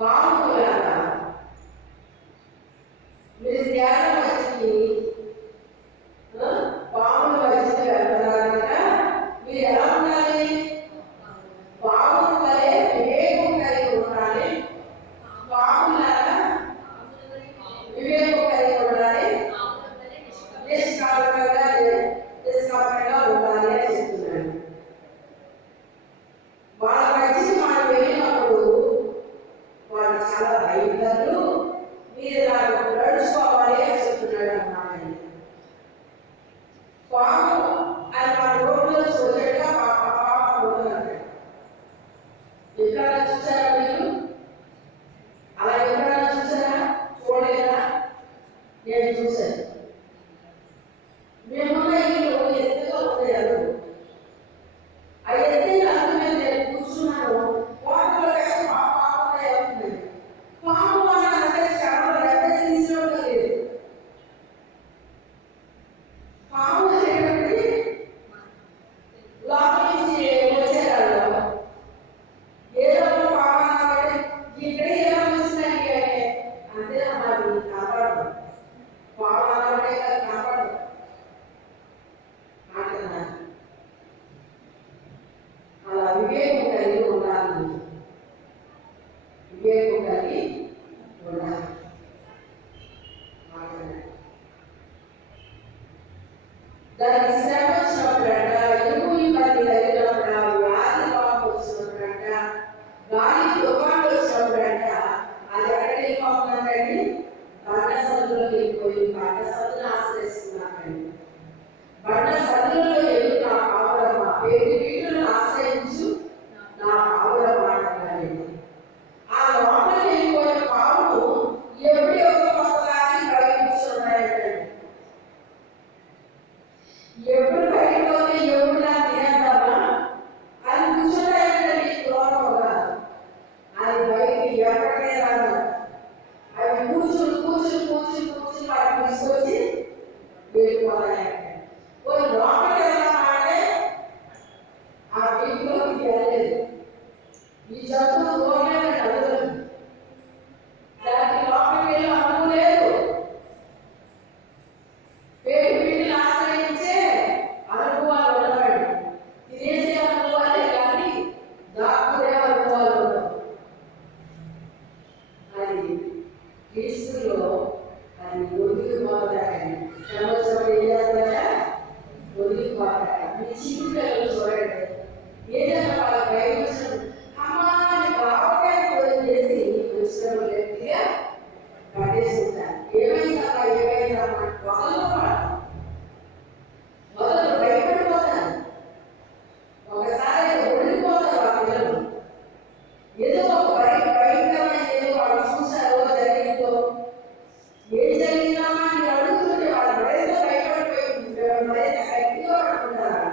పాములాగా మీరు ధ్యానం వచ్చి పాములు వచ్చి వెళ్తున్నారనగా మీరు ఎలా ఉండాలి? పాముల వలె వివేకం కలిగి ఉండాలి. పాములాగా వివేకం కలిగి ఉండాలి. నిష్కాపంగా ఉండాలి అని చెప్తున్నాడు. వాళ్ళ మధ్యకి మనం వెళ్ళినప్పుడు వాళ్ళు చాలా భయంకరులు, మీరు నాకు నడుచుకోవాలి అని చెప్తున్నాడు అన్నమాట. పాము అది మన రోడ్లో చూడగా పాప అంటాడు. ఎక్కడ చూసారా మీరు? అలా ఎక్కడైనా చూసారా? చూడలేదా? నేను చూశాను. మేమున్న ఇల్లు ఎత్తుగా ఉండేది. ఆ ఎత్తిన అల్లు మీద నేను కూర్చున్నాను. వాటిలో పాప వెళ్తుంది. పాము అంటే చాలా రెక్క తీసినట్టు లేదు. పాము అనేటువంటి లోపల నుంచి వచ్చేవాళ్ళు ఏదో పాప ఇక్కడ ఎలా వచ్చిందండి అంటే అంతే మాది కాపాడు. పాము అంటే కాపాడు అంటున్నాను. అలా వివేకం కలిగి ఉండాలి. వివేకం కలిగి ఉండాలి. దానికి శ్రమ వచ్చినప్పుడంట, ఎలుగు ఇబ్బంది కలిగినప్పుడ, వ్యాధి పాపం వచ్చినప్పుడంట, గాలి తుఫాను వచ్చినప్పుడంట, అది ఎక్కడికి వెళ్ళిపోతుందండి? బండ సందులోకి వెళ్ళిపోయి బండ సందును ఆశ్రయిస్తున్నాకండి. బండ సందులలో వెళ్ళి నా పావురమ్మ పేరు వీళ్ళను ఆశ్రయించు నా పావురమ్మ అంటున్నారండి. ఆ లోపల వెళ్ళిపోయిన పావులు ఎప్పుడు ఎవరు వస్తారని ప్రయత్నిస్తున్నాయంటే ఎప్పుడు బయటపోతే ఎప్పుడు నా తినేద్దామా అని కూర్చున్నాయంటే దూరంగా అది బయటికి ఎక్కడికే రాదు. అవి కూర్చుని వాటిని తీసుకొచ్చి వెళ్ళిపోతాయంటే లోపలికి వెళ్దామంటే ఆ వీటిలోకి వెళ్ళలేదు. ఈ జంతువు దూరమైన అడుగులు దానికి లోపలికి వెళ్ళి అనుకోలేదు. పేరు వీటిని ఆశ్రయించే అనుభవాలు ఉండవండి. తినేసే అనుభవాలే కానీ దాక్కునే అనుభవాలు ఉండవు. అది క్రీస్తులో అది ఒదిగిపోతాయండి. సంవత్సరం ఏం చేస్తారా? ఒదిగిపోతాయి. మీ చిన్నపిల్లలు చూడండి, ఏదైనా వాళ్ళ ప్రయోజనం అమ్మాని బావకాయ పొలం చేసి వచ్చిన వ్యక్తిగా పట్టేసుకుంటారు. ఏమైందమ్మా మొదలు భయపడిపోతారు. ఒకసారి ఒడిపోతారు ఆ పిల్లలు. ఏదో భయంకరమైన ఏదో వాళ్ళు చూసారో జరిగిందో ఏం జరిగిందమ్మా అని అడుగుతుంటే వాళ్ళు మరింత భయపడిపోయి మరింత గట్టిగా పడుకుంటారు.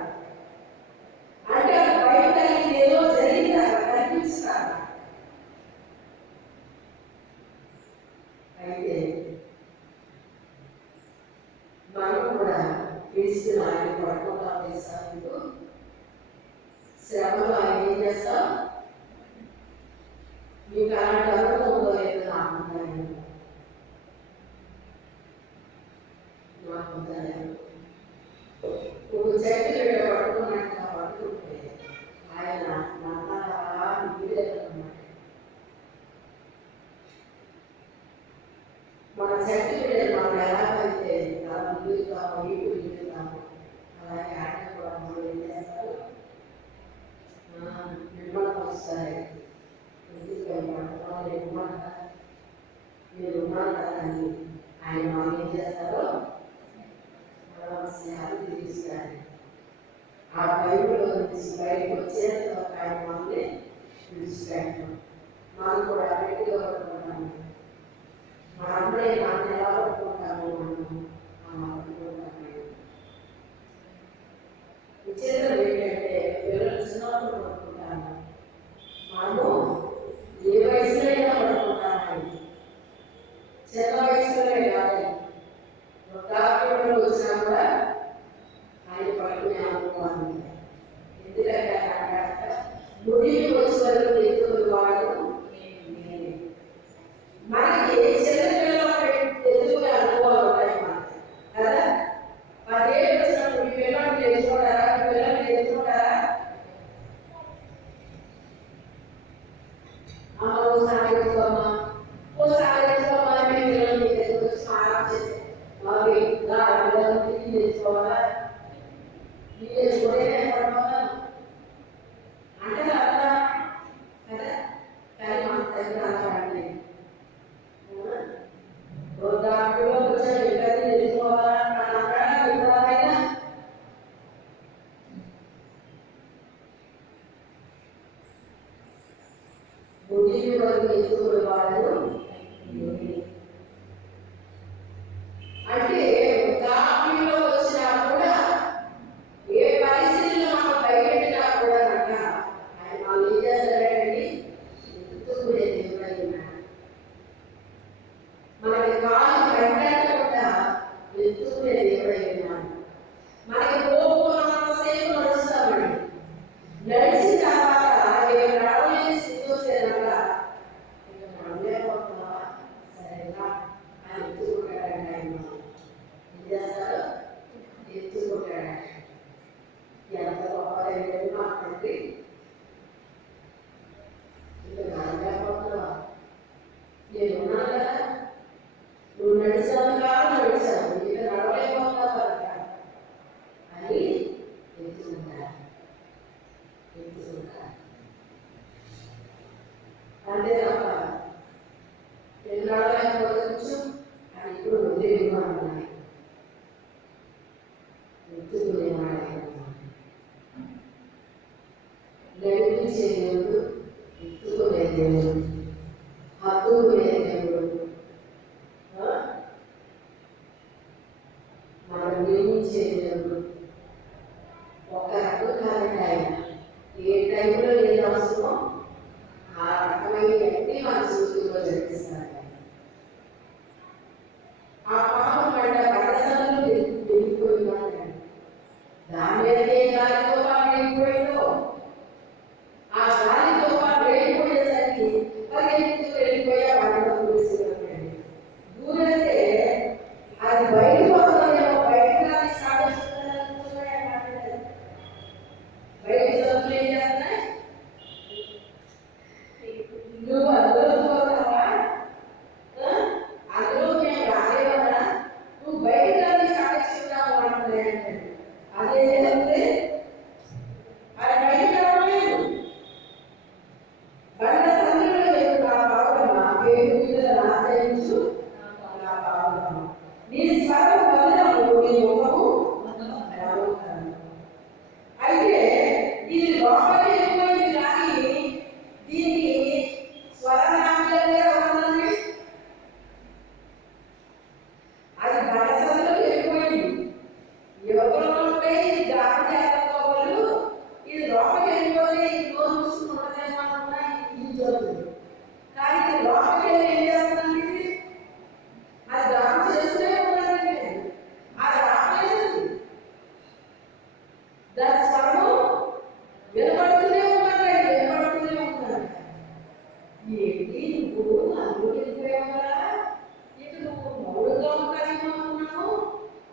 అంటే అది భయం కలిగింది, ఏదో జరిగిందా కనిపిస్తారు. అయితే మనం కూడా క్రీస్తుని ఆయన పడుకుంటాం చేస్తాను. శ్రమలో ఆయన ఏం చేస్తాం? మీకు అలాంటి అనుభవం ఉందో లేదో నాకుంటాను. ఇప్పుడు చెట్టు పట్టుకున్నట్టు పట్టుకుంటే ఆయన నమ్మగా వీడేదన్నమాట. మన చెట్టు బిడ్డలు మనం ఎలాగైతే అలా ముందుతామో ఇటు ఇటుతామో అలాగే ఆట కూడా మనం ఏం చేస్తారు? నిర్మాణం వస్తాయి. మీరు ఉన్నారు కదా అని ఆయన మనం ఏం చేస్తారో తీసుకురాలి. ఆ బైబిల్లో నుంచి బయటకు వచ్చేంత ఆయన మనల్ని విడిచిపెట్టడం. మనం కూడా గట్టిగా పట్టుకుంటాము. మన అప్పుడే మనం ఎలా పట్టుకుంటాము? మనం పట్టుకుంటాము. విచిత్రం ఏంటంటే పిల్లలు చిన్నప్పుడు పట్టుకుంటాము. మనము ఏ వయసులో అయినా పట్టుకుంటామండి. చిన్న వయసులోనే కాదు, డాక్టర్లు వచ్చినా కూడా ఆయన పట్టుకునే అనుకోవాలి. ఎందుకంటే ముడికి వచ్చే వరకు ఎక్కువ వాడు అమ్మ ఓసారి ఎత్తుకోమ్మా, ఓసారి ఎత్తుకోమ్మా అని పిల్లలు మీ దగ్గరకు వచ్చి స్నానం చేసి మాకు ఇంకా పిల్లలకి తెచ్చుకోవాలా నీళ్ళు తెచ్చుకోవడే పడిపోతాను అంటారు కదా. కదా కానీ మన దగ్గర అలాంటి దాంట్లో వచ్చే పిల్లలు తెచ్చుకోవాలా విధాలైనా బుద్ధి వరకు ఎత్తుకునే వాళ్ళు అంటే వృద్ధాప్యంలో వచ్చినా కూడా ఏ పరిస్థితుల్లో మనం బయటెట్టినా కూడా ఆయన వాళ్ళు ఏం చేస్తారండి ఎత్తుకునే దేవుడై ఉన్నాడు. మనకి కాలు పెట్టకుండా ఎత్తుకునే దేవుడై ఉన్నాడు. మనకి పోకున్నంతసేపు నడుస్తామండి, నడిచిన తర్వాత నడవలేని స్థితి వస్తేనగా నడవలేకపోతున్నావా సరేనా అని ఎత్తుకుంటాడండి. ఆయన ఏం చేస్తారు? ఎత్తుకుంటాడు. ఎంత గొప్పదైతే మా తండ్రి ఇంకా నడవలేకపోతున్నావా? నేను ఉన్నాను కదా, నువ్వు నడిచావు కాదు నడిచావు, ఇంకా నడవలేకపోతున్నావు కదా అని ఎత్తుకుంటాడు. అంతే తప్ప నేను నడవలేకపోవచ్చు అని ఇప్పుడు వదిలేమన్నాయి. ఎత్తుకునేవాడు, నడిపించే దేవుడు, ఎత్తుకునే దేవుడు, హత్తుకునే దేవుడు, మనం నిర్మించే దేవుడు. ఒక రకం కాదండి ఆయన. ఏ టైంలో ఏది అవసరమో ఆ రకమైనవన్నీ మన జీవితంలో జరిపిస్తారు. ఆ పాపం పడ్డ పరసలు వెళ్ళిపోయినాడు. దాని మీద ఏ గాలితో పాటు వెళ్ళిపోయిందో ఆ గాలితో పాటు వెళ్ళిపోయేసరికి పరిగెత్తుకు వెళ్ళిపోయా పండుగ దూరేస్తున్నాడు. దూరేస్తే అది బయటకు వస్తుందేమో, బయటకు కానీ బయట చదువులు ఏం చేస్తున్నాయి? నువ్వు అందులో పోతావా? అందులో మేము రాలేవన్నా నువ్వు బయట సాధిస్తున్నావు అంటున్నాయంటే అదే జరిగితే అది బయట రావలేదు. బండ సందులో లేదు నా పావులమ్మ, పేరు మీద ఆశ్రయించు నా పావులమ్మ, నీ స్వరం వదలము, నీ ముఖము అయితే ఇది లోపలికి వెళ్ళిపోయింది కానీ దీనికి స్వరనామాలే ఉన్నది. అది బలసంలో వెళ్ళిపోయింది. యువకులు ఉంటే ఇది దాడి చేస్తారు, ఇది లోపలికి వెళ్ళిపోయి ఇది నోరు చూసుకుని ఉన్నదేమో అనుకున్నా ఇది జరుగుతుంది. కానీ ఇది లోపలికి వెళ్ళి ఏం చేస్తున్నాను, ఇది అది దాడి చేస్తూనే ఉన్నదండి. అది రాలేదు, దాని స్వరము వినపడుతూనే ఉన్నాడు, వినపడుతూనే ఉన్నాడు. ఏంటి నువ్వు అందులో వెళ్ళిపోయావా? ఇక నువ్వు మౌనంగా ఉంటావేమో అనుకున్నావు.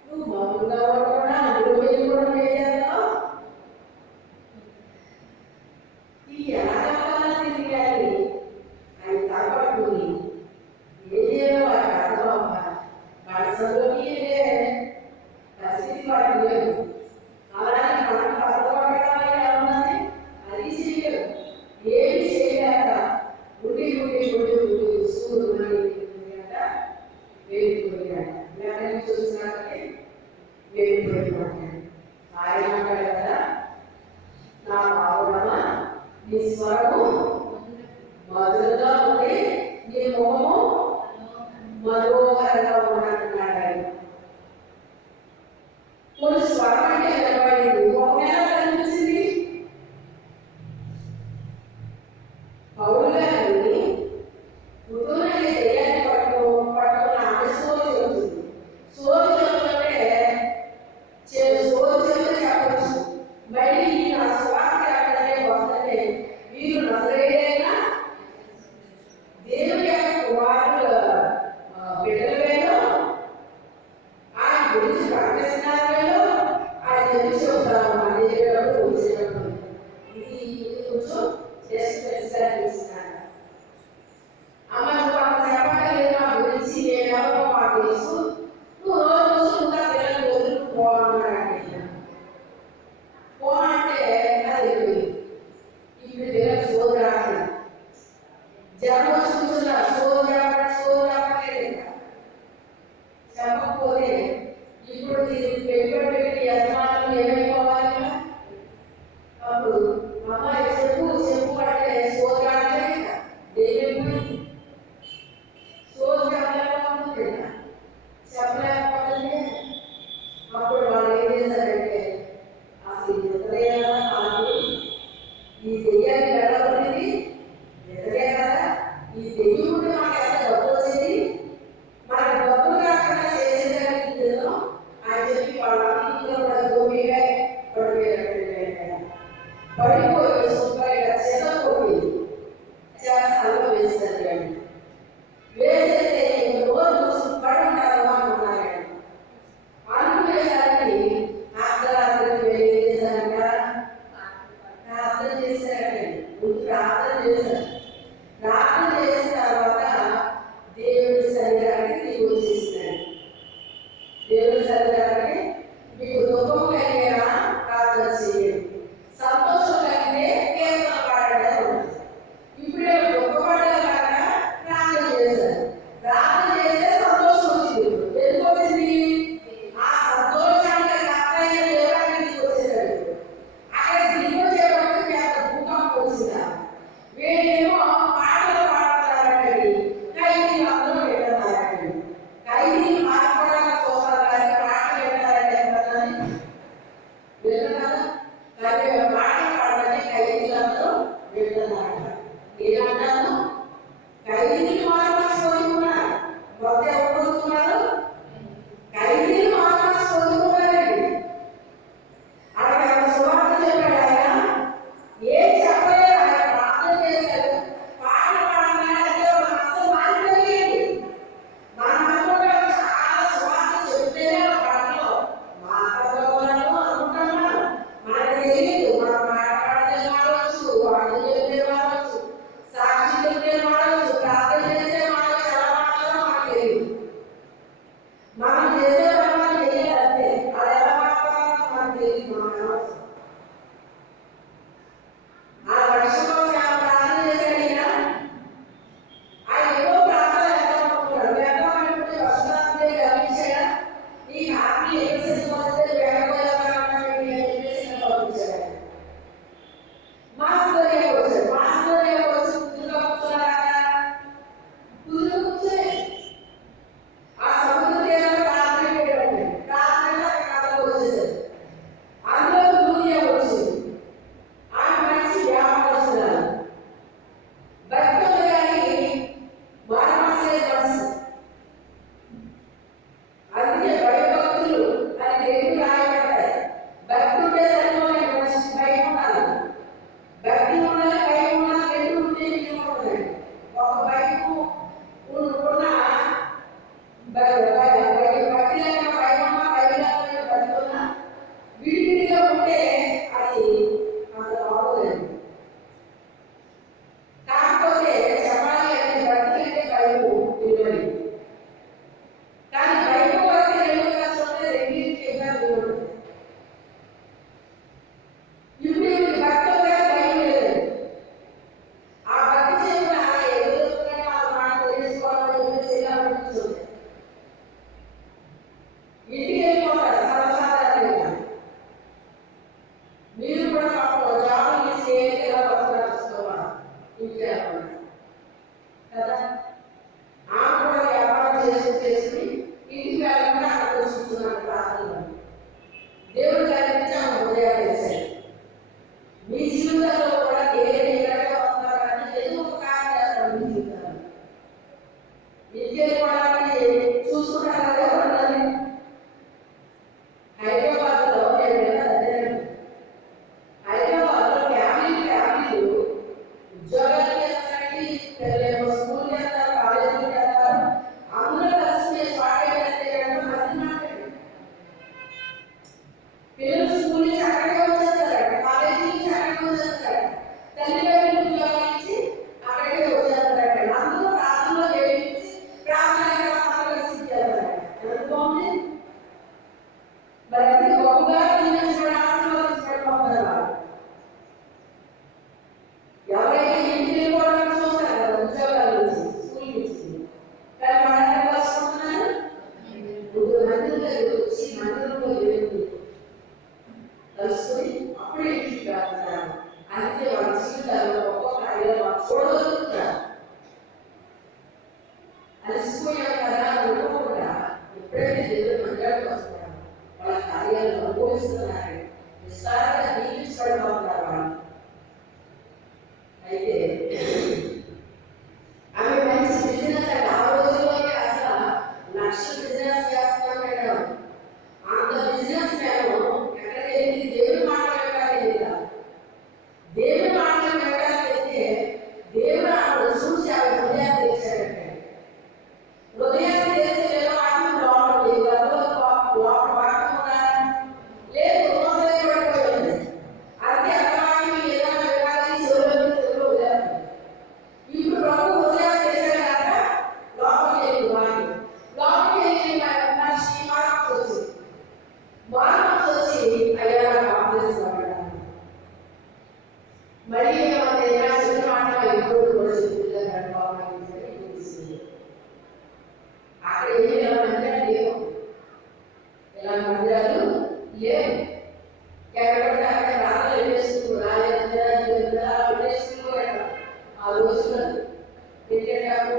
నువ్వు మౌనంగా ఉండకుండా అందులో వెళ్ళిపోవడం ఏం చేస్తావు? ఈ ఎలాగలా తిరిగాలి ఆయన తగ్గట్టుకుని ఏం చేయాలో వాడికి అర్థం అవ్వాలి. మనసులోకి పరిస్థితి వాడికి లేదు. అలాగే మనకు అర్థపడడం ఎలా ఉన్నది? అది చేయలేదు, ఏమి చేయలేక గుడి సూరు వెళ్ళిపోయాడు. వెంటనే చూసినట్టే వెళ్ళిపోయాడు. ఆయన అంటాడు కదా, నా పావుడమా నీ స్వరము మధురగా ఉంది, నీ ముఖము మనోహరంగా ఉన్నట్టున్నాడు ఆయన. కొన్ని స్వరం అంటే నిలబడింది, ముఖం ఎలా కనిపించింది? పౌలు గారిని ఉదూరని దెయ్యాన్ని పట్టుకున్న ఆమె సోది చెబుతుంది. సోది చెబుతుంటే సోది చెబుతే చెప్పచ్చు. మళ్ళీ నా స్వార్థ ఎక్కడనే వస్తుంటే వీరు నజరేయుడైన దేవుని యొక్క కుమారుల బిడ్డలవేనో ఆయన గురించి ప్రకటిస్తున్నారు, ఆయన గురించి చెబుతాము. జనం వచ్చి కూర్చున్నారు, సోది చెప్పకపోతే ఇప్పుడు పెట్టుబడి పెట్టి యజమానులు ఏమైపోవాలి కదా. అప్పుడు అమ్మాయి చెప్పు అంటే సోది అంటే దేవుడి సోది చెప్పలేకపోతుంది కదా. చెప్పలేకపోతే అప్పుడు వాళ్ళు ఏం చేశారంటే అసలు ఎదురేయాలా కాదు, ఈ దెయ్యాన్ని వెళ్ళబడింది ఎదురే కదా, ఈ దెయ్యుడు మాకు ఎంత డబ్బు వచ్చింది, మనకు డబ్బులు కాకుండా చేసేదానికి ఇద్దాం అని చెప్పి వాళ్ళందరూ కూడా గోపిగా పడిపోయి శుభ్రంగా చెదపోయి చేస్తాలో వేస్తారు అండి. వేసేస్తే రోజు పడి ఉంటారు అనుకున్నారండి. అనుకునేసరికి అర్ధరాత్రికి వెళ్ళేసారంట, ప్రార్థన చేశారండి. ప్రార్థన చేశారు. ప్రార్థన చేసిన తర్వాత దేవుడి శరీరానికి దిగి వచ్చేసినాడు. దేవుడి శరీరానికి మీకు దుఃఖం కలిగేనా ప్రార్థన చేయండి, సంతోషం కలిగితే కీర్తన పాడడం ఉంటుంది. ఇప్పుడే దుఃఖపడడం కాక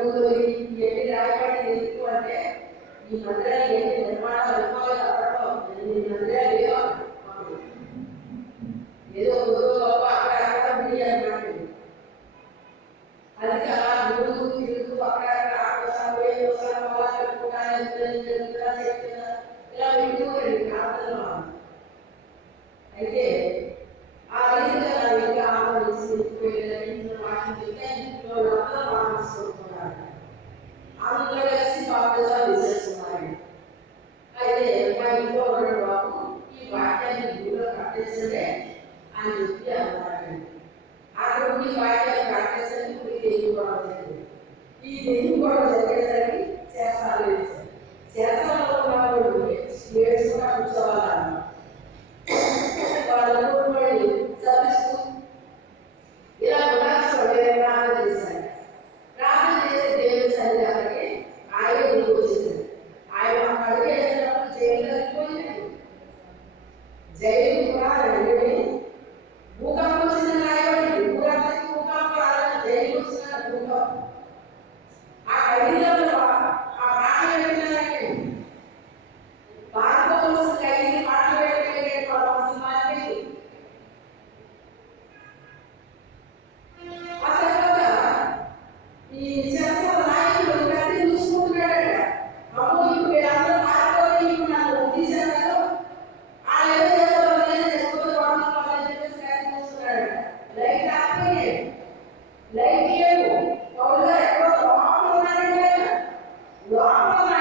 కూతురి ఎన్ని రాయబడి ఎందుకు అంటే ఈ మందిరాలు ఎన్ని నిర్మాణాలు ఎక్కువగా తప్పట్లో ఎన్ని మందిరాలు లేవు ఏదో గురువు అక్కడ ఉంది అన్నమాట. అది అలా గురువు తిరుగుతూ అక్కడ ఇలా వెళ్ళిపోయింది ప్రాంతంలో. అయితే ఆ రీతిగా ఇంకా ఆలోచించి వాటిని ఇంట్లో అందరూ ఆలోచిస్తున్నారు. అందులో కలిసి బాప్తిజాలు తీసేస్తున్నారు. అయితే మా ఇంట్లో ఉన్న బాబు ఈ వాక్యాన్ని గుడిలో కట్టించండి అని చెప్పి అన్నారు. అక్కడ ఉండి వాక్యాన్ని కట్టించండి గుడి తెలియకోవడం జరిగింది. ఈ తెలియకోవడం జరిగేసరికి చేస్తాలు చేస్తాలో ఉన్న వాళ్ళు ఏడ్చుకున్నా కూర్చోవాలన్న వాళ్ళు సర్విస్తూ ఇలా ఉండాల్సి ప్రార్థన చేశారు. ప్రార్థన చేసే దేవుడి సన్నిధానానికి ఆయన దిగి వచ్చేసారు. ఆయన అడుగు వేసినప్పుడు జైలు వెళ్ళిపోయింది. జైలు కూడా రండి భూకంపం వచ్చిందని రాయబడింది. భూకంపానికి భూకంపం రాలేదు, జైలు వచ్చిన భూకంపం. ఆ ఖైదీలలో ఆ మాటలు పెట్టినారంటే పారిపోవలసిన ఖైదీ మాటలు పెట్టలేదు. ఆ తర్వాత ఈ చేస్తున్న నాయకులు కత్తి చూసుకుంటున్నాడట. అమ్మో ఇప్పుడు వీళ్ళందరూ పారిపోయి ఇప్పుడు నన్ను తీసేస్తారు ఆ ఏదో చేసుకోవాలి వాళ్ళని చెప్పేసి కత్తి చూస్తున్నాడట. లైట్ ఆపేయండి, లైట్ లేవు. పౌరులు ఎక్కడో లోపల ఉన్నారంటే లోపల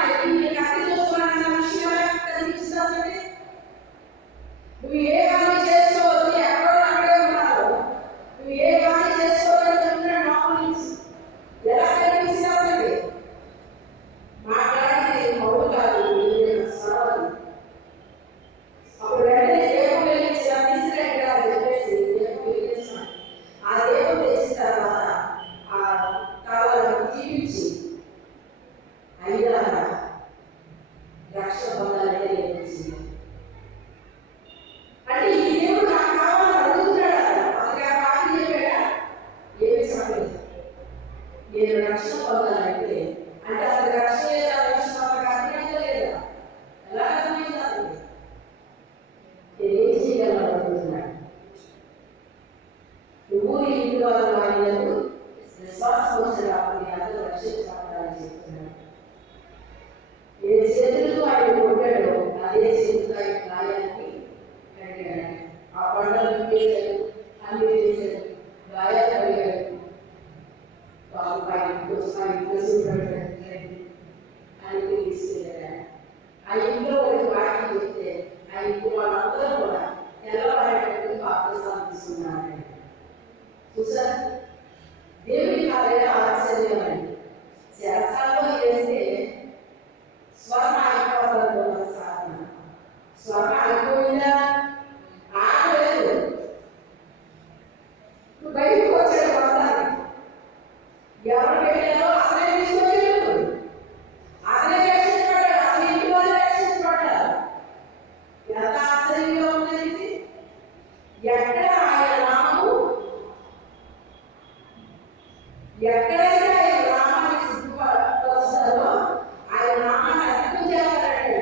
కత్తి చూస్తున్నాడన్న విషయం కనిపిస్తుంది. నువ్వు ఏ పని చేసుకోవద్దు, ఎక్కడో అక్కడే ఉన్నారు. నువ్వు ఏ పని చేసుకోవాలని చెప్తున్నాడు లోపల నుంచి. ఎలా కనిపిస్తావు? మాట్లాడితే పౌరు కాదు సవాలు. అప్పుడు వెంటనే దేవుడు వెళ్ళించిన తీసుకురండి అని చెప్పేసి దేవుడు వెళ్ళిస్తున్నాడు. ఆ దేవుడు తెచ్చిన తర్వాత ఆ కావాలని తీపించి అయినా రక్షణ పొందాలంటే నేర్పించింది. అంటే ఈ దేవుడు నాకు కావాలని అడుగుతున్నాడు. అందుకే ఆ పాట చెప్పాడా ఏమి చెప్పలేదు. నేను రక్షణ పొందాలంటే అంటే అది రక్షణ లేదా రక్షణ అర్థమైందా లేదా? ఎలా అర్థమైందా? నేనేం చేయగలను అడుగుతున్నాడు. నువ్వు ఇంటి వారు వారిని విశ్వాసం వచ్చిన రాకుండా అందరూ రక్షించబడాలని చెప్తున్నాడు. ఏ చేతులతో ఆయన కొట్టాడో అదే చేతులతో ఆయన గాయాన్ని కడిగాడు. ఆ పంటలు చేశాడు, అన్ని చేశాడు, గాయాలు కడిగాడు. బాబు ఆయనకి తీసుకెళ్ళాడు. ఆ ఇంట్లో ఒకటి వాక్యం చెప్తే ఆ ఇంట్లో వాళ్ళందరూ కూడా తెల్లవారేటప్పుడు బాప్తిజం తీసుకున్నారు. చూసారు దేవుడికి అదే ఆశ్చర్యం అండి. శాస్త్రాల్లో వేస్తే స్వర్ణ అయిపోతారు. సాధన స్వర్ణ అయిపోయిందా? ఆగలేదు. బయటకు వచ్చాడు పొందాలి. ఎవరు పెట్టారో అతనే తీసుకొచ్చాడు. అతనే రక్షించబడ్డాడు. అతని ఇంటి వాళ్ళు రక్షించబడ్డారు. ఎంత ఆశ్చర్యంగా ఉన్నది! ఎక్కడ ఆయన నామము, ఎక్కడైతే ఆయన నామాన్ని సిద్ధపరుస్తారో ఆయన నామాన్ని అర్థం చేస్తారండి.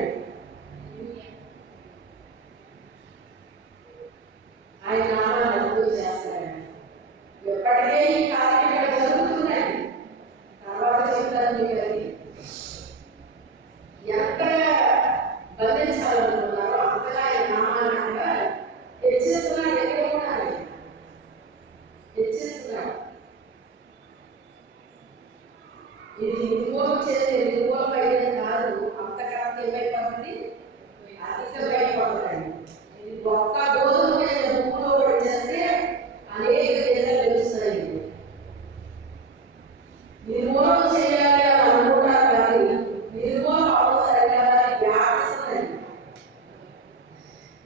ఆయన నామాన్ని అర్థం చేస్తారండి. ఎప్పటికే ఈ కార్యక్రమం జరుగుతుందండి. తర్వాత చెప్తారు మీకు అది. ఎక్కడ బంధించాలనుకున్నారో అంతగా ఆయన నామాన్ని అంట హెచ్చిస్తున్నాడు. ఎక్కడ ఉన్నారు హెచ్చిస్తున్నాడు. ఇది నిర్మూలన చేసే నిర్మూలన అయితే కాదు, అంతకాలం ఏమైపోతుంది, అధికమైపోతుందండి. ఇది ఒక్క గోధుమ మీద భూమిలో పడి చేస్తే అనేక దేశాలు తెలుస్తాయి. నిర్మూలన చేయాలి అని అనుకుంటారు కానీ నిర్మూలన అవసరం కదా. వ్యాపిస్తుందండి.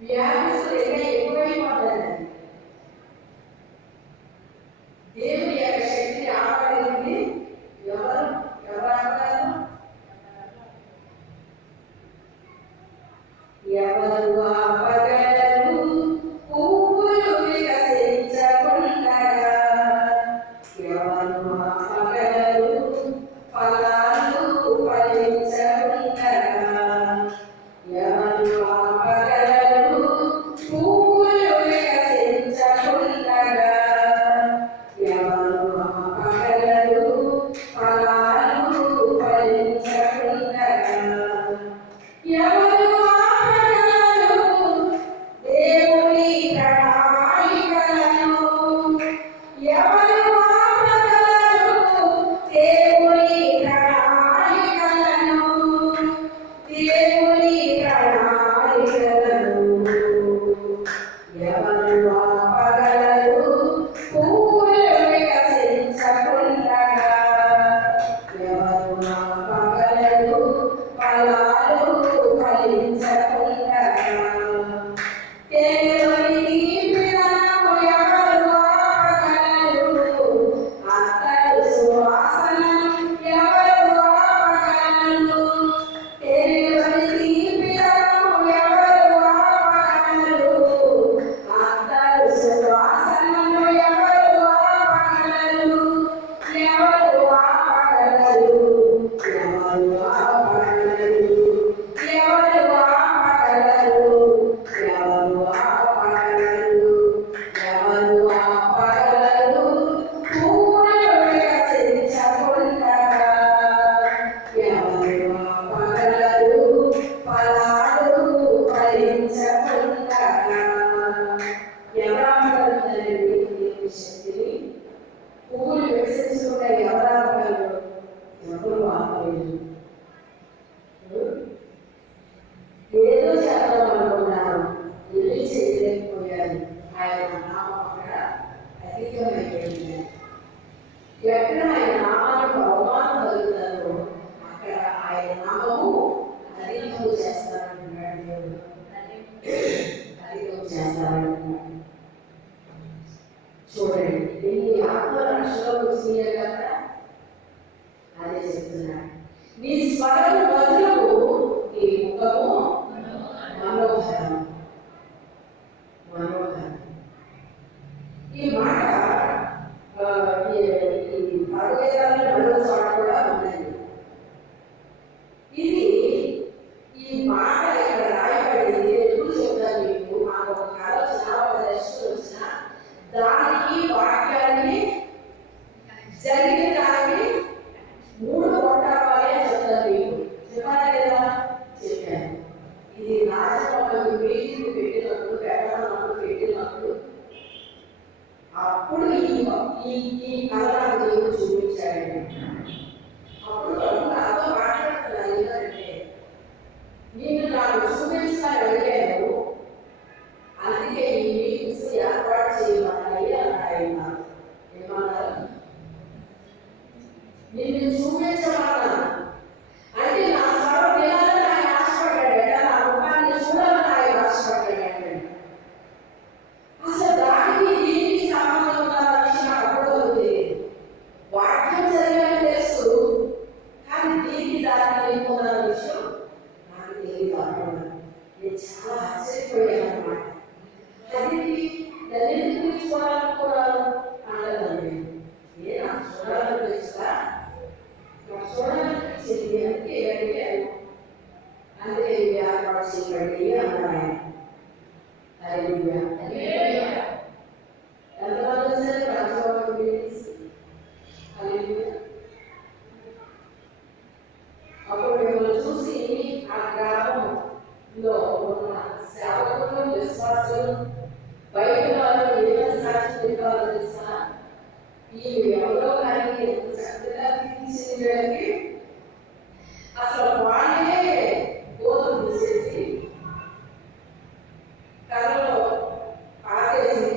వ్యాపిస్తుంది ఇంకా ఎక్కువైపోతుందండి. దేవుని యొక్క శక్తిని ఆపగలిగింది ఎవరు ఆపగలరు? ఎవరు చెప్తున్నాడు. నీ స్వరం మధురము, నీ ముఖము మనోహరం. మనోహరం. ఈ మాట పర్వేదాల్లో మరో చోట కూడా ఉన్నది. ఇది ఈ మాట ఇక్కడ రాయబడింది. ఎప్పుడు చెప్తాను మీకు, నాకు ఒక కళ వచ్చిన, ఒక దర్శనం వచ్చిన, దానికి వాక్యాన్ని జరిగిన దానికి 3 కొట్టాలి అని చెప్తాను మీకు. చెప్పాలి కదా? చెప్పాను. ఇది రాజభవన్ మీటింగ్ పెట్టినప్పుడు అప్పుడు ఈ కళ నాకు దేవుడు చూపించాడండి. అప్పుడు నాతో మాట్లాడుతున్నాను. ఏంటంటే, నేను నాకు చూపించాలని అడిగాను, అందుకే ఈ మీటింగ్స్ ఏర్పాటు చేయమన్నాయి అన్నాడు. ఏమన్నారు? నిన్ను చూపించమన్నాను అంటే నా స్వరం వినాలని ఆయన ఆశపడ్డాడు. నా ముఖాన్ని చూడాలని ఆయన ఆశపడ్డాడు. అసలు దానికి దీనికి సంబంధం ఉన్న విషయం అప్పుడు తెలియదు. వాక్యం చదివాలని తెలుసు, కానీ దీనికి దానికి వెళ్ళిపోతున్న విషయం నాకు తెలియదు. అప్పుడు నేను చాలా ఆశ్చర్యపోయాను అన్నమాట. అది నన్ను చూడాలనుకున్నాను అన్నదండి. నాకు చూడాలని తెలుసా? నాకు చూడాలనిపించింది. అందుకే అడిగాను. అందుకే ఏర్పాటు చేయబడి అన్నాడు. ఎంతమంది వచ్చారు రాజభవన్ మీటింగ్స్? అప్పుడు మిమ్మల్ని చూసి ఆ గ్రామంలో ఉన్న సేవకులు, విశ్వాసులు, బయట వాళ్ళు ఏమైనా సాక్షి చెప్పాలో తెలుసా? ఈ ఎవరో కానీ ఎంత చక్కగా తీర్చిదిద్దడానికి అసలు వాళ్ళే గోధుమ తీసేసి కళ్ళలో పాతేసి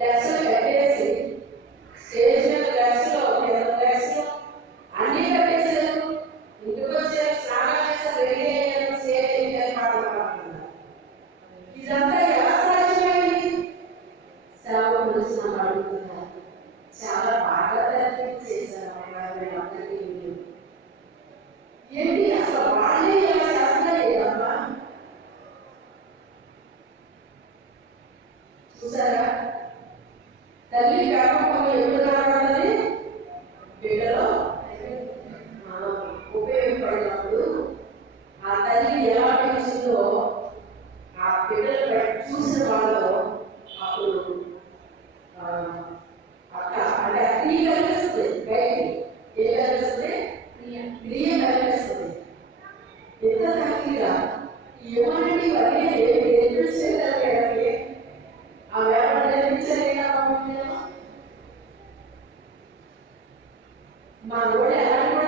లక్షలు కట్టేసి స్టేజ్ మీద లక్షలు, 10 లక్షలు అన్నీ కట్టేసారు. ఇంటికి వచ్చే స్నానం చేస్తారు, రెడీ అయ్యారు, స్టేజ్ అయ్యారు, మాట్లాడుతున్నారు. ఇదంతా ఎలా సాధ్యమైంది? సేవకులు వచ్చి నన్ను అడుగుతున్నారు. చాలా బాగా తరలించి చేశారు అందరికీ. ఏంటి అసలు వాళ్ళే ఎలా చేస్తారేదమ్మా? చూసారా? తల్లి వ్యాపకం ఎప్పుడు కనబడుతుంది? బిడ్డలో ఉపయోగపడినప్పుడు ఆ తల్లి ఎలా పెంచిందో ఆ బిడ్డలు చూసిన వాళ్ళు అప్పుడు అక్క అంటే ప్రియ కనిపిస్తుంది. బయటికి ఏం కనిపిస్తుంది? ప్రియ కనిపిస్తుంది. ఎంత తక్కువగా ఇవ్వమండి వదిలే ఎదురుచేయాలి. ఆ వ్యాపారం నేర్పించలేదా? మా ఊళ్ళో ఎలా కూడా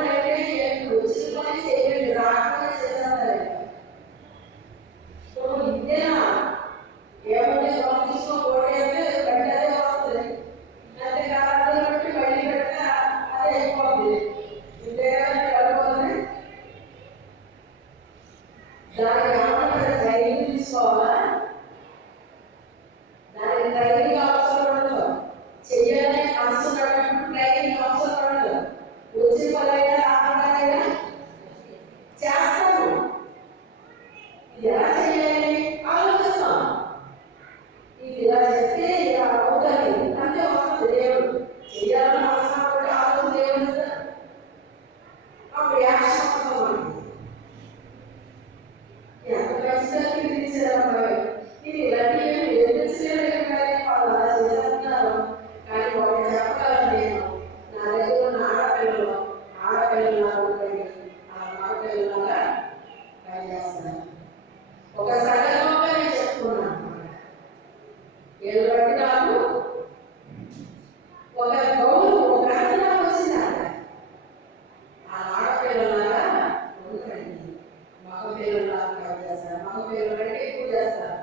వచ్చిన పని చేయలేదు, రాకుండా చేసేస్తారు. ఇంతేనా? ఏమంటే తీసుకోకూడదు అంటే వెంటనే వస్తుంది. అంటే కాలంలో బట్టి మళ్ళీ పెడితే అదే అయిపోతుంది. ఇంతేగానే కలుపుతుంది. దానికి ఏమంటారు? ట్రైనింగ్ తీసుకోవాలా? దానికి ట్రైనింగ్ అవసరం ఉండదు. చెయ్యాలనే మనసు పడినప్పుడు ట్రైనింగ్ అవసరం ఉండదు. వచ్చే పనైనా రాకుండా చేస్తాము. ఇది ఎలా చేయాలి ఆలోచిస్తాం. ఇది ఇలా చేస్తే ఇలా అవుతుంది అంటే వస్తుంది. దేవుడు చేయాలని అవసరం కూడా ఆలోచన దేవుడు అప్పుడు యాక్షన్ వస్తుంది. ఎంత మంచిగా తీర్చారు. ఇది ఇలాంటి ఎదుర్చలేదు కానీ వాళ్ళు అలా చేస్తున్నారు. కానీ వాళ్ళు చెప్పగలను. నేను నా దగ్గర ఉన్న ఆడపిల్లలు ఉంటుంది. ఆ ఆడపిల్లలాగా పనిచేస్తున్నాను. ఒక సగంగా నేను చెప్పుకున్నాను. వీళ్ళు బట్టి నాకు ఒక గౌరవం, ఒక అర్థం వచ్చింది. ఆ ఆడపిల్లలాగా ఉంటుందండి. మగ పిల్లలాగా పనిచేస్తారు. మగ పిల్లలు అంటే ఎక్కువ చేస్తారు.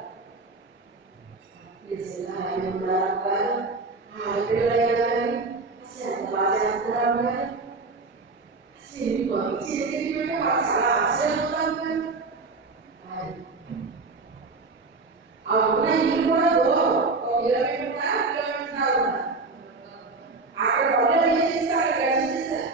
నిజంగా ఆయన ఉన్నారు కానీ ఆడపిల్లలైనా కానీ అసలు ఎంత బాగా చేస్తున్నారు కానీ అసలు చేసేది పెట్టి వాళ్ళు చాలా ఆశ్చర్యపోతారు కానీ ఆ ఉన్న ఇల్లు కూడా దూరం. 1 కిలోమీటర్ 1.5 కిలోమీటర్ అక్కడ వాళ్ళు ఏం చేస్తారు? గడిచేస్తారు.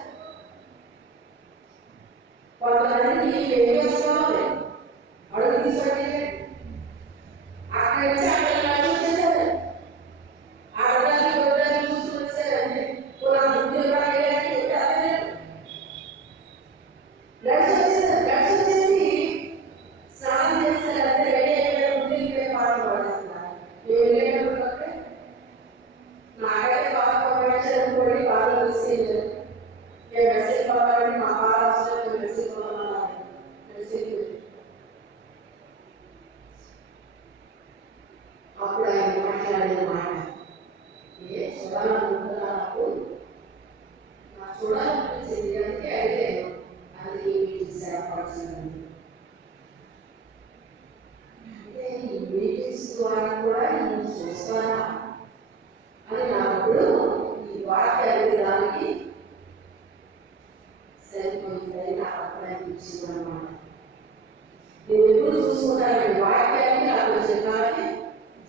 చూసుకుంటారండి. వాక్యాన్ని అలా చెప్పాలి,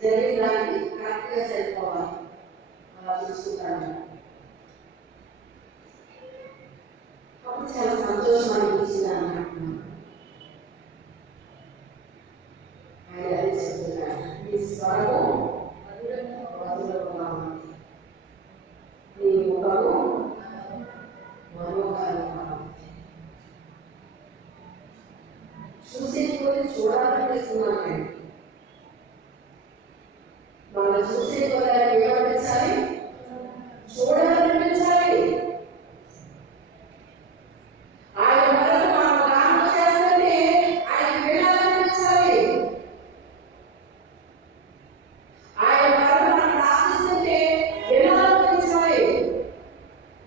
జరిగిన దానికి కరెక్ట్గా సరిపోవాలి, అలా చూసుకుంటాను. అప్పుడు చాలా సంతోషం అనిపించింది అన్నమాట. ఆయన అదే చెప్తున్నాడు, నీ స్వరము మధురముగా ఉంది, నీ ముఖము మనోహరంగా ఉంది. చూసే కొద్ది చూడాలనిపిస్తున్నాను. మనం చూసే కొద్ది ఏమనిపించాలి? చూడాలనిపించాలి. ఆయన వరకు మనం గానం చేస్తుంటే ఆయన వినాలనిపించాలి. ఆయన వరకు మనం ప్రార్థిస్తుంటే వినాలనిపించాలి.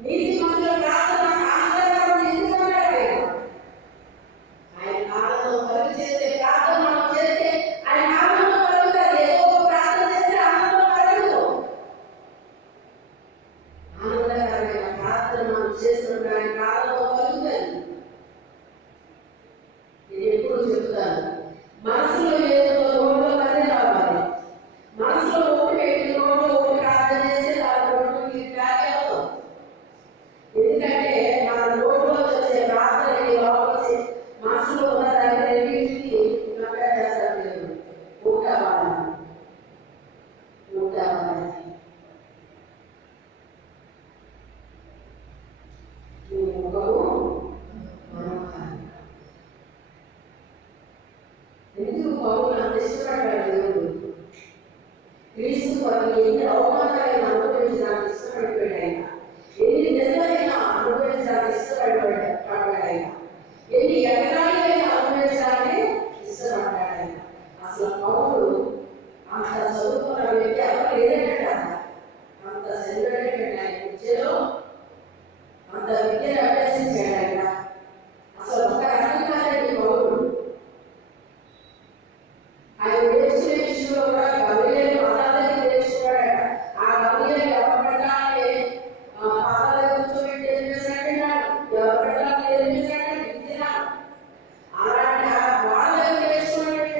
నీతి మంత్రుల ప్రార్థన ఆనందకరం ఎందుకన్నాడు? ఆయన కాలంలో కలుగు చేసే ప్రార్థన మనం చేస్తే ఆయన ఆనందం కలుగుతుంది. ఏదో ఒక ప్రార్థన చేస్తే ఆనందం కలగదు. ఆనందకరమైన ప్రార్థన మనం చేస్తున్నప్పుడు ఆయన కాలంలో కలుగుతుంది. నేను ఎప్పుడు చెప్తాను, మనసులో ఏదో నోట్లో అదే రావాలి. మనసులో ఒకటి పెట్టి నోట్లో ఒకటి ప్రార్థన చేస్తే దాని నోట్లోకి రాగలదు. ఎందుకంటే మన నోట్లో వచ్చే ప్రార్థనకి లోపలికి మనసులో ఉన్న దాని రెండింటికి కంపేర్ చేస్తారు. లేదు ఉంటావాలి. నీ ముఖము మనోహరం. ఎందుకు పౌలు అంత ఇష్టపడ్డాడు దేవుడు? క్రీస్తు కొరకు ఎన్ని అవమానాలైనా అనుభవించడానికి ఇష్టపడిపోయాడు ఆయన. ఎన్ని నిజమైనా అనుభవించడానికి ఇష్టపడ్డాడు ఆయన. ఎన్ని ఎకరాలైనా అనుభవించడానికి ఇష్టపడ్డాడు ఆయన. అసలు పౌలు అంత చదువుకున్న వ్యక్తి ఎవరు లేదంటే కదా, అంత చదివాడంటే ఆయన విద్యలో అంత విద్యను అభ్యసించాడు ఆయన. అసలు ఒక రకంగానండి పౌలు. ఆయన నేర్చుకునే విషయంలో కూడా గమనియలు పదార్థాన్ని నేర్చుకున్నాడట. ఆ గమనియలు ఎవరు పెట్టాలని పదార్థాలు కూర్చోబెట్టి నేర్పించినట్టున్నాడు, ఎవరు పెట్టాలని నేర్పించినట్టు విద్యనాడు. అలాంటి ఆ బాధలు నేర్చుకున్నట్టు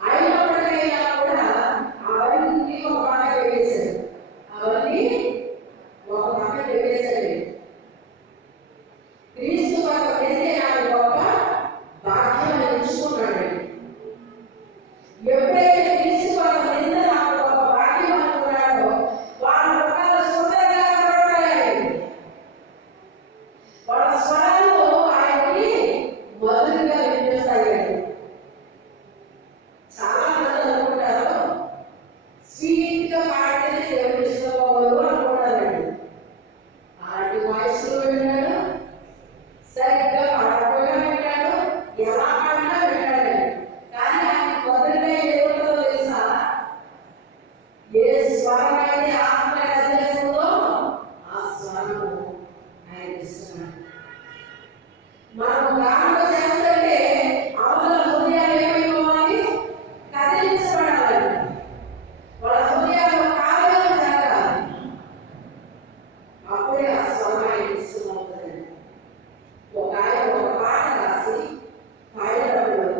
అయినప్పటికైనా కూడా అవన్నీ ఒక పక్కన వేసాడు. అవన్నీ ఒక పక్కన వేసాడు. క్రీస్తు కొరకు వెళ్తే నాకు గొప్ప భాగ్యాన్ని ఎంచుకున్నాడు. ఎప్పుడైతే క్రీస్తు కొరకు వెళ్తే నాకు గొప్ప భాగ్యం అనుకున్నాడో వాళ్ళ ముఖాలు సుందరంగా కనబడతాయి. వాళ్ళ స్వరాలు ఆయనకి మధురంగా వినిపిస్తాయి. చాలా మంది అనుకుంటారు స్వీట్ గా పాడితే దేవుడు ఇష్టపోవాలి అనుకుంటారండి. అలాంటి వాయిస్లో విన్నాడు, సరిగ్గా పాడకుండా విన్నాడు, ఎలా పాడినా విన్నాడండి. కానీ ఆయన మొదలుగా ఏదో తెలుసా? ఏ స్వరం అయితే ఆత్మ కదిలేస్తుందో ఆ స్వరము ఆయన ఇస్తున్నాడు. మనం గానం చేస్తుంటే అవతల హృదయాలు ఏమైపోవాలి? కదిలించబడాలి. వాళ్ళ హృదయాలు కావ్యాలు జరగాలి. అప్పుడే ఆ స్వరం ఆయన ఇష్టమవుతుంది. ఒక ఆయన ఒక పాట రాసి పాడేటప్పుడు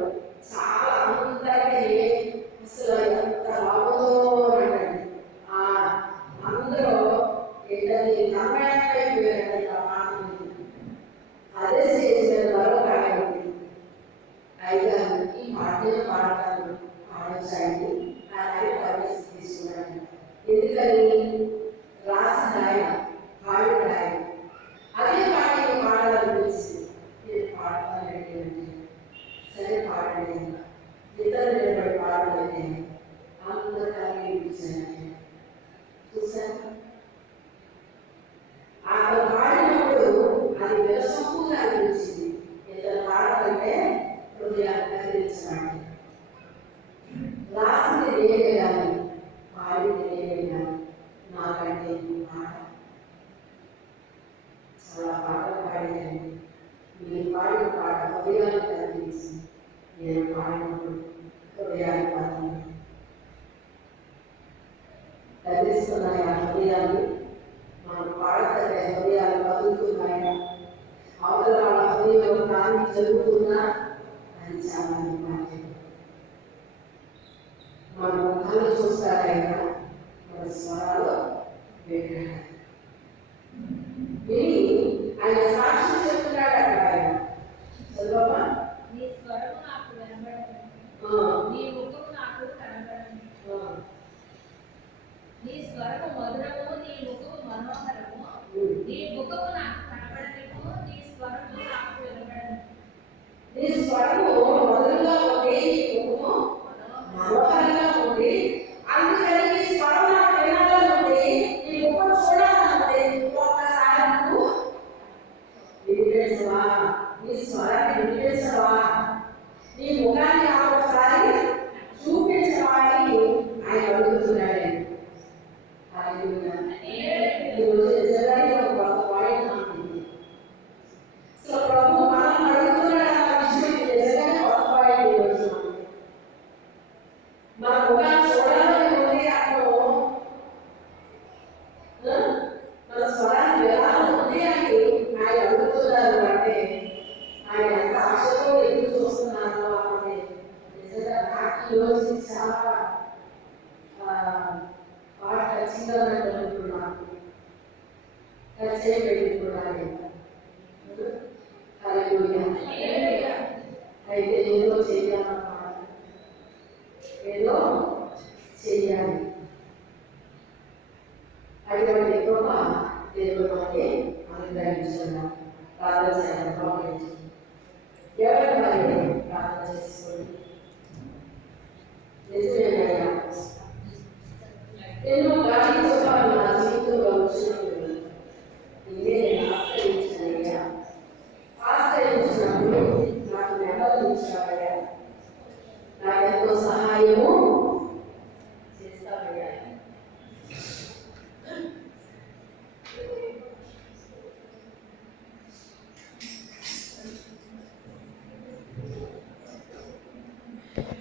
చాలా అందరికీ అసలు ఎంత బాగుందో అంటండి. అందరూ ఏంటది నమ్మకైపోయారండి ఆ పాట. అదే స్టేజ్ మీద మరొక ఆయన ఉంది, అయితే ఈ పాటలు పాడతాను పాడొచ్చాయండి ఆయన పర్మిషన్ తీసుకున్నాడు. ఎందుకని? రాసిన ఆయన పాడిన ఆయన అదే పాట పాడాలనిపించింది. నేను పాడతానండి అంటే సరే పాడండి, ఇతరులు నిలబడి పాడలేదే అందరికీ వినిపించాను. చూసాను అతను పాడినప్పుడు అది విలసంగా అనిపించింది. ఇతను పాడాలంటే హృదయాన్ని కదిలించాడు. రాసింది నేనే కానీ పాడింది నేనే కానీ నాకంటే ఈ పాట చాలా పాటలు పాడేదండి. మీరు పాడిన పాట హృదయాన్ని కదిలించింది. నేను పాడినప్పుడు హృదయాన్ని కదిలిస్తున్నాయి. ఆ హృదయాన్ని మనం పాడతారే హృదయాలు కదులుతున్నాయా? అవతల వాళ్ళ హృదయంలో ప్రాణం జరుగుతున్నా అది చాలా ఇంపార్టెంట్. మన ముఖాలు చూస్తారైనా మన స్వరాలు వింటాడు. విని ఆయన సాక్షి చెప్తున్నాడు అక్కడ ఆయన చదువమ్మా. నీ స్వరము నాకు వినబడదు, నీ ముఖము నాకు కనబడదు. నీ స్వరము మధురము, నీ ముఖము మనోహరము. నీ ముఖము నాకు కనబడలేము, నీ స్వరము నాకు వినబడదు. నీ స్వరము మధురంగా ఉంది, నీ ముఖము మనోహరంగా ఉంది. అందుకని నీ స్వరం నాకు వినాలని ఉంది, నీ ముఖం చూడాలని ఉంది. ఒక్కసారి నువ్వు వినిపించవా? నీ స్వరాన్ని వినిపించవా? నీ ముఖాన్ని ఒకసారి చూపించవా అని ఆయన అడుగుతున్నాడు. ఈరోజు నిజంగానే ఒక గొప్ప పాయింట్ ఉంటుంది. సో ప్రభు మనం అడుగుతున్నాడు అన్న విషయం నిజంగానే గొప్ప పాయింట్. ఈరోజు మన ముఖాన్ని చూడాలని ఉంది, అప్పుడు మన స్వరాన్ని వినాలని ఉంది అని ఆయన అడుగుతున్నారు. అంటే ఆయన ఎంత ఆశతో ఎదురు చూస్తున్నారు అన్నది నిజంగా నాకు ఈరోజు చాలా బాగా ఖచ్చితంగా అనుకుంటున్నాను. ఖచ్చితంగా పెట్టుకున్నాను. అయితే ఏదో చెయ్యాలన్నమాట, ఏదో చెయ్యాలి. అటువంటి కృప దేవుడు మనకి అనుగ్రహించున్నాం. ప్రార్థన చేయాలి. ఎవరి మరి ప్రార్థన చేసుకోండి. నిజమేనయ్యా, ఎన్నో గాలి